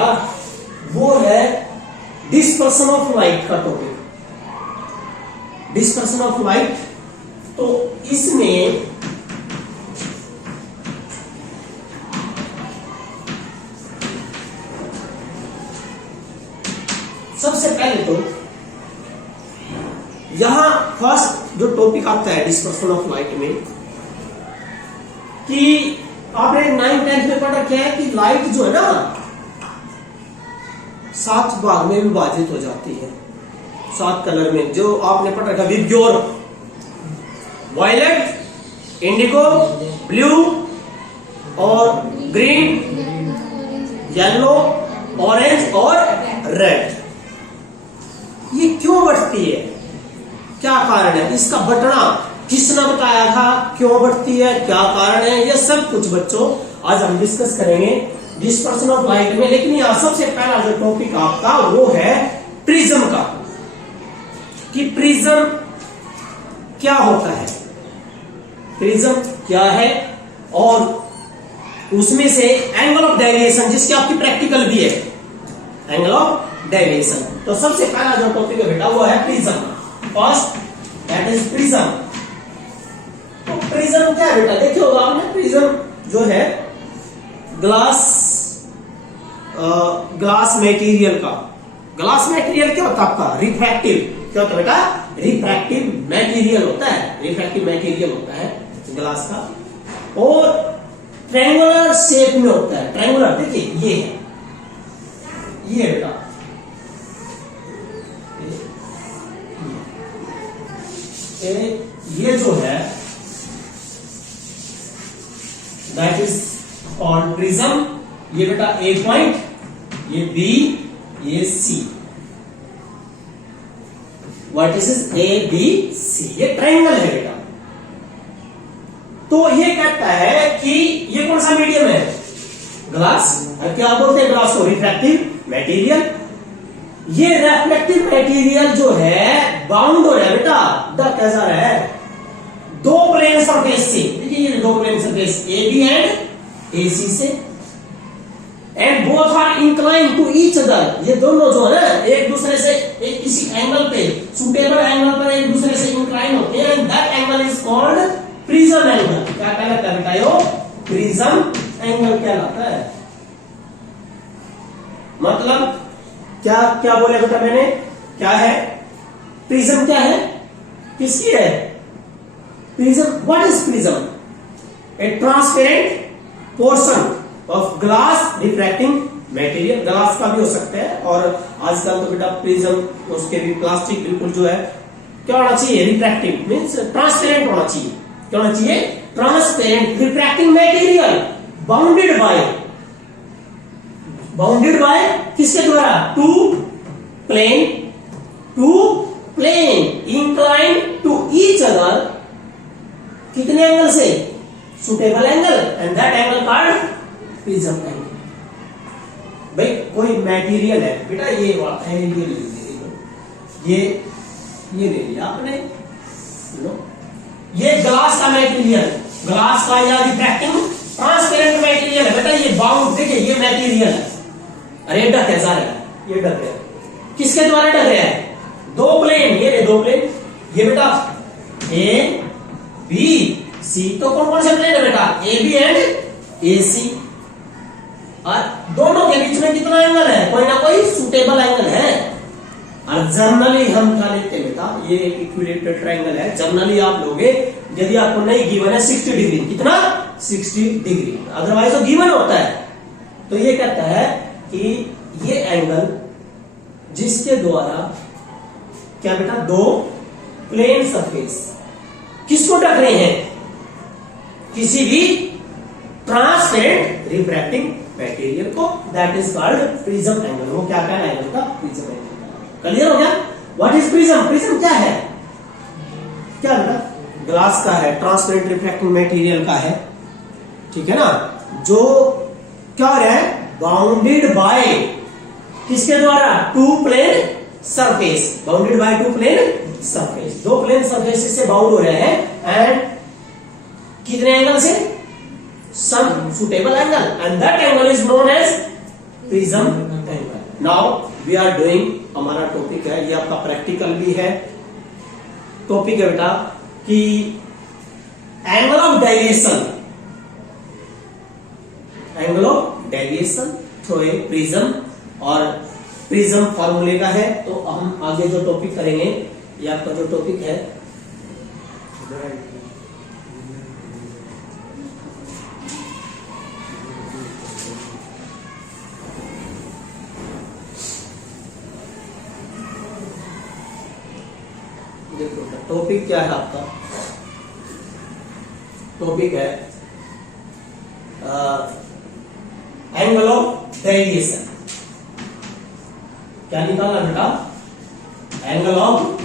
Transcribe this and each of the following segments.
बेटा वो है डिस्पर्सन ऑफ लाइट का टॉपिक, डिस्पर्सन ऑफ लाइट। तो इसमें सबसे पहले तो यहां फर्स्ट जो टॉपिक आता है डिस्पर्सन ऑफ लाइट में कि आपने 9th-10th में पढ़ा क्या है कि लाइट जो है ना 7 भाग में विभाजित हो जाती है, 7 कलर में, जो आपने पढ़ा था विब्ग्योर, वायलेट, इंडिगो, ब्लू और ग्रीन, येलो, ऑरेंज और रेड। ये क्यों बढ़ती है, क्या कारण है, इसका बटना किसने बताया था, क्यों बढ़ती है, क्या कारण है, ये सब कुछ बच्चों आज हम डिस्कस करेंगे डिस्पर्सन ऑफ लाइट में। लेकिन यहां सबसे पहला जो टॉपिक आपका वो है प्रिज्म का, कि प्रिज्म क्या होता है, प्रिज्म क्या है, और उसमें से एंगल ऑफ डेविएशन, जिसकी आपकी प्रैक्टिकल भी है, एंगल ऑफ डेविएशन। तो सबसे पहला जो टॉपिक है बेटा वो है prism, first that is prism. तो प्रिज्म क्या है बेटा, देखिए होगा आपने, प्रिज्म जो है ग्लास मटेरियल का, ग्लास मटेरियल क्या होता है आपका, रिफ्रैक्टिव, क्या होता है बेटा, रिफ्रैक्टिव मटेरियल होता है, रिफ्रैक्टिव मटेरियल होता है ग्लास का, और ट्रायंगुलर शेप में होता है, ट्रायंगुलर, देखिए ये बेटा ये जो है दैट इज कॉल्ड प्रिज्म। ये बेटा ए पॉइंट, ये बी, ये सी, वर्टिसेस ए बी सी, ये ट्रायंगल है बेटा। तो ये कहता है कि ये कौन सा मीडियम है, ग्लास, क्या बोलते हैं ग्लास को, रिफ्रैक्टिव मटेरियल। ये रिफ्लेक्टिव मटेरियल जो है बाउंड हो रहा है बेटा, कैसा है, 2 प्लेन सरफेस से, देखिए ये 2 plane surface A B and A C से, and both are incline to each other. ये दोनों जो है ना एक दूसरे से एक किसी एंगल पे, सुटेबल एंगल पर एक दूसरे से इंक्लाइन होते हैं, and that angle is called prism angle. क्या कहलाता है बेटा, यो प्रिज्म एंगल कहलाता है। मतलब क्या क्या बोले बेटा मैंने, क्या है प्रिज्म, क्या है, किसकी है prism, what is prism, A transparent portion of glass refracting material, glass का भी हो सकता है, और आजकल तो बेटा प्रिज्म उसके भी प्लास्टिक बिल्कुल जो है क्या होना चाहिए, रिफ्रैक्टिव मींस ट्रांसपेरेंट होना चाहिए, क्या होना चाहिए, transparent refracting material, bounded by किसके द्वारा, two plane incline to each other, कितने एंगल से, suitable angle, and that angle called prism angle. भाई कोई मटेरियल है बेटा, ये है, ये ले लिया आपने, ये ग्लास का मटेरियल, ग्लास का या रिफ्रैक्टिव ट्रांसपेरेंट मटेरियल है बेटा, ये बाउंड, देखिए ये मटेरियल है, अरे ढक है सारे, ये ढक है, किसके द्वारा ढक है, 2 प्लेन, ये 2 प्लेन, ये बेटा ए बी सी, तो कौन कौन से प्लेन है बेटा, ए बी एंड ए सी, और दोनों के बीच में कितना एंगल है, कोई ना कोई सुटेबल एंगल है। और जनरली हम क्या लेते हैं बेटा, ये इक्विलेटरल ट्रायंगल है, जनरली आप लोगे, यदि आपको नहीं गिवन है 60 डिग्री, कितना 60 डिग्री, अदरवाइज तो गिवन होता है। तो ये कहता है कि ये एंगल जिसके द्वारा क्या बेटा, 2 प्लेन सरफेस किसको ढक रहे हैं, किसी भी ट्रांसपेरेंट रिफ्रैक्टिंग मटेरियल को, that is called prism angle. वो क्या कहलाएगा बेटा, प्रिज्म एंगल। क्लियर हो गया, व्हाट इज प्रिज्म, प्रिज्म क्या है, क्या बेटा, ग्लास का है, ट्रांसपेरेंट रिफ्रैक्टिंग मटेरियल का है, ठीक है ना, जो क्या हो रहा है, बाउंडेड बाय किसके द्वारा, 2 plane surface, bounded by 2 plane surface, 2 plane surface से बाउंड हो रहे हैं, एंड कितने एंगल से, some suitable angle, and that angle is known as prism now we are doing, हमारा टॉपिक है, ये आपका प्रैक्टिकल भी है। टॉपिक है बेटा कि angle of deviation, angle of deviation through a prism, और प्रिज्म फॉर्मूले का है। तो हम आगे जो टॉपिक करेंगे, ये आपका जो टॉपिक है देखो, टॉपिक क्या है आपका, टॉपिक है एंगल ऑफ डेविएशन। क्या निकालना बेटा, angle of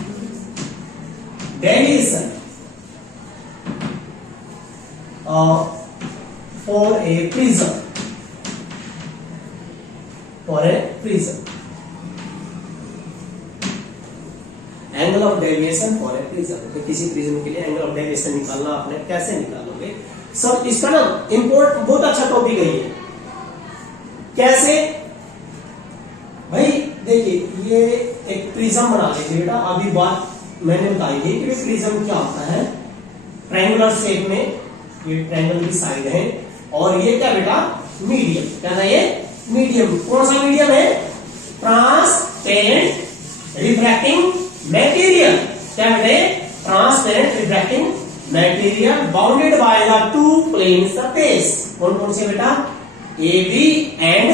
deviation for a prism, for a prism, angle of deviation for a prism. तो किसी प्रिज्म के लिए एंगल ऑफ डेविएशन निकालना, आपने कैसे निकालोगे सब, इसका ना इंपोर्ट बहुत अच्छा टॉपिक है ये। कैसे भाई, देखिए ये एक प्रिज्म बना लीजिए बेटा। अभी बात मैंने बताई थी कि प्रिज्म क्या होता है, ट्रायंगुलर शेप में, ये ट्रायंगल की साइड है, और ये क्या बेटा, मीडियम। क्या है ये, मीडियम। कौन सा मीडियम है, ट्रांसपेरेंट रिफ्रैक्टिंग मटेरियल। क्या बेटे, transparent refracting material bounded by the two plane surface. कौन कौन से बेटा, AB एंड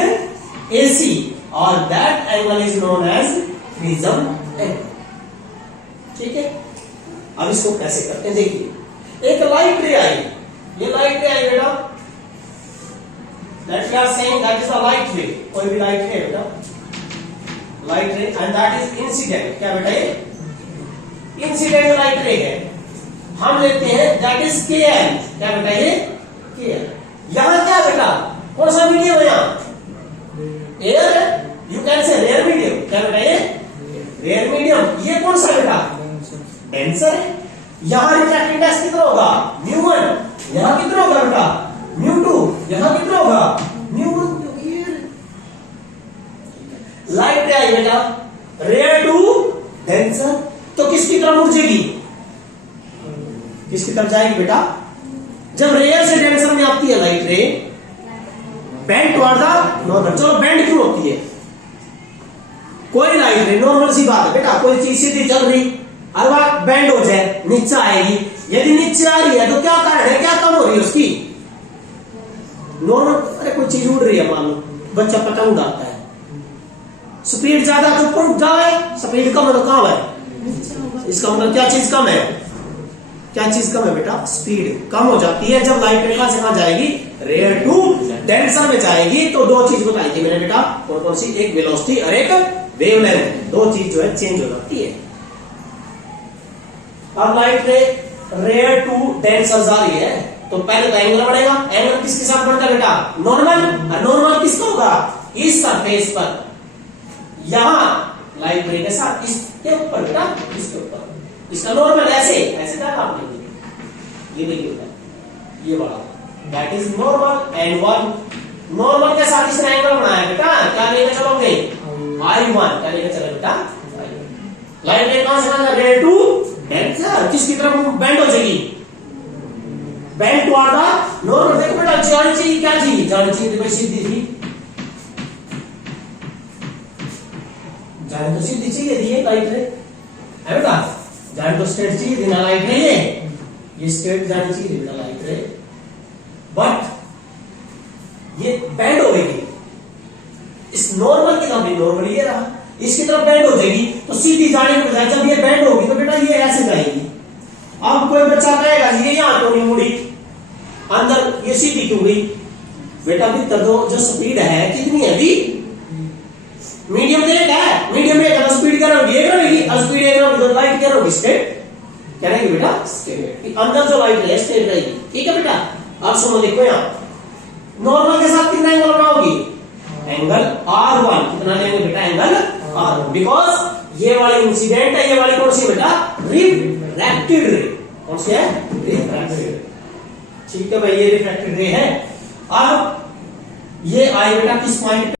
AC, और that angle is known as prism angle. ठीक है, अब इसको कैसे करते हैं देखिए। एक लाइट रे आई, ये लाइट रे आई बेटा, that we are saying that is a light ray. कोई भी लाइट रे बेटा, लाइट रे, एंड दैट इज इंसिडेंट। क्या बेटा, ये इंसिडेंट लाइट रे है। हम लेते हैं दैट इज KL। क्या बेटा, ये KL। यहां क्या बेटा, कौन सा मीडियम है, यहाँ एयर है, you can say rare medium. क्या बेटा, ये रेयर मीडियम। ये कौन सा बेटा, डेंसर है। यहां रिफ्रैक्टिव इंडेक्स कितना होगा, μ1। यहां कितना होगा बेटा, μ2। यहां कितना होगा, μ1। लाइट रे आई बेटा, रेयर टू डेंसर, तो किसकी तरफ मुड़ जाएगी, किसकी तरफ जाएगी बेटा, जब रेयर से डेंसर में आती है लाइट रे, बेंड टुवर्ड द नॉर्मल। चलो बेंड क्यों होती है, कोई लाइट रे, नॉर्मल सी बात है बेटा, कोई चीज सीधी चल रही, हर बार बेंड हो जाए, नीचे आएगी। यदि नीचे आ रही है तो क्या कारण है, क्या कम हो रही है उसकी, नॉर्मल। अरे कोई चीज उड़ रही है, मान लो बच्चा पतंग उड़ाता है, स्पीड ज्यादा तो ऊपर उठ जाए, स्पीड कम है तो कहाँ है, इसका मतलब क्या चीज कम है, क्या चीज कम है बेटा, स्पीड कम हो जाती है। जब लाइट रे कहां से कहां जाएगी, रेयर टू डेंसर में जाएगी। तो दो चीज बताई थी मैंने बेटा, कौन कौन सी, एक वेलोसिटी और एक वेवलेंथ। दो चीज जो है चेंज हो जाती है। अब लाइट रे रेयर टू डेंसर जा रही है, तो पहले तो एंगल बढ़ेगा। एंगल किसके साथ बढ़ता है बेटा, नॉर्मल। नॉर्मल किसका होगा, इस सरफेस पर, यहां लाइट रे के साथ, इसके ऊपर बेटा, इसके ऊपर। इसका नॉर्मल ऐसे ऐसे क्या काम नहीं, ये देखिए बेटा, ये बड़ा, that is normal. And one, normal के साथ इसने एंगल बनाया बेटा, क्या लेके चलोगे, I1। क्या लेके चले बेटा, लाइट रे कहां से कहां, रेयर टू डेंसर, किसकी तरफ बेंड हो जाएगी, बेंड टुवर्ड द नॉर्मल। देखो बेटा, जानी चाहिए क्या थी, जानी चाहिए भाई सीधी थी, जाने तो सीधी चाहिए थी ये लाइट रे, है बेटा, जाने तो स्ट्रेट चाहिए थी ना लाइट रे, ये स्ट्रेट जानी चाहिए बेटा लाइट रे, बट ये बेंड हो गई। इस नॉर्मल की तरफ, नॉर्मल ये रहा, इसकी तरफ बेंड हो जाएगी, तो सीधी जाने के बजाय जब ये बेंड होगी तो बेटा ये ऐसे जाएगी। अब कोई बच्चा कहेगा ये यहां तो नहीं मुड़ी, अंदर ये सीधी क्यों गई बेटा, भीतर जो स्पीड है कितनी है, भी मीडियम एक है, मीडियम एक है, स्पीड क्या रहेगी, एक रहेगी। अब स्पीड एक रहेगी तो लाइट क्या रहेगी, स्ट्रेट। क्या रहेगी बेटा, स्ट्रेट। अंदर जो लाइट है स्ट्रेट रहेगी। ठीक है बेटा, अब सुनो, देखो यहाँ नॉर्मल के साथ कितना एंगल बनाओगी, एंगल R1। कितना लेंगे बेटा, एंगल R1, बिकॉज ये वाली इंसिडेंट है, ये वाली कौन सी बेटा, रिफ्रैक्टेड रे। कौन सी है, रिफ्रैक्टेड। ठीक है भाई, ये रिफ्रैक्टेड रे है। अब ये आई बेटा किस पॉइंट